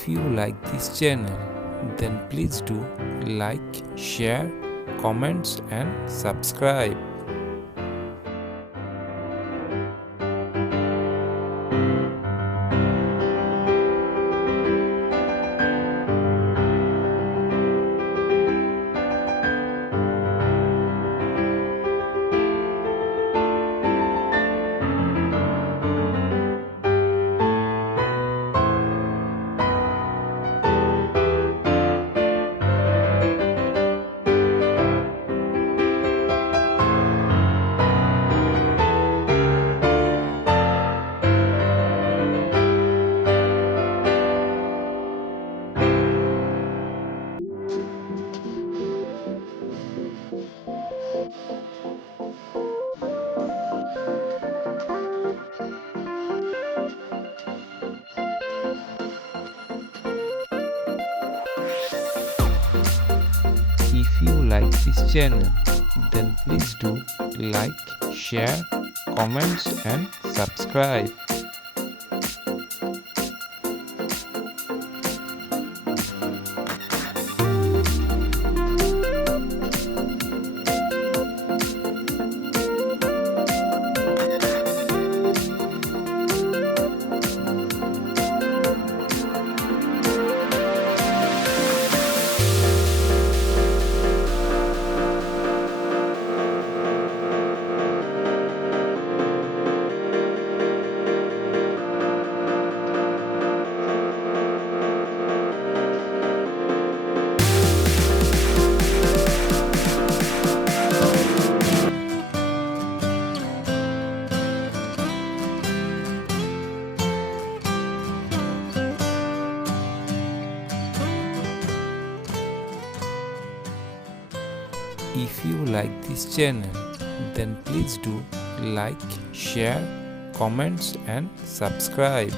If you like this channel, then please do like, share, comments and subscribe. If you like this channel, then please do like, share, comments and subscribe. If you like this channel, then please do like, share, comments and subscribe.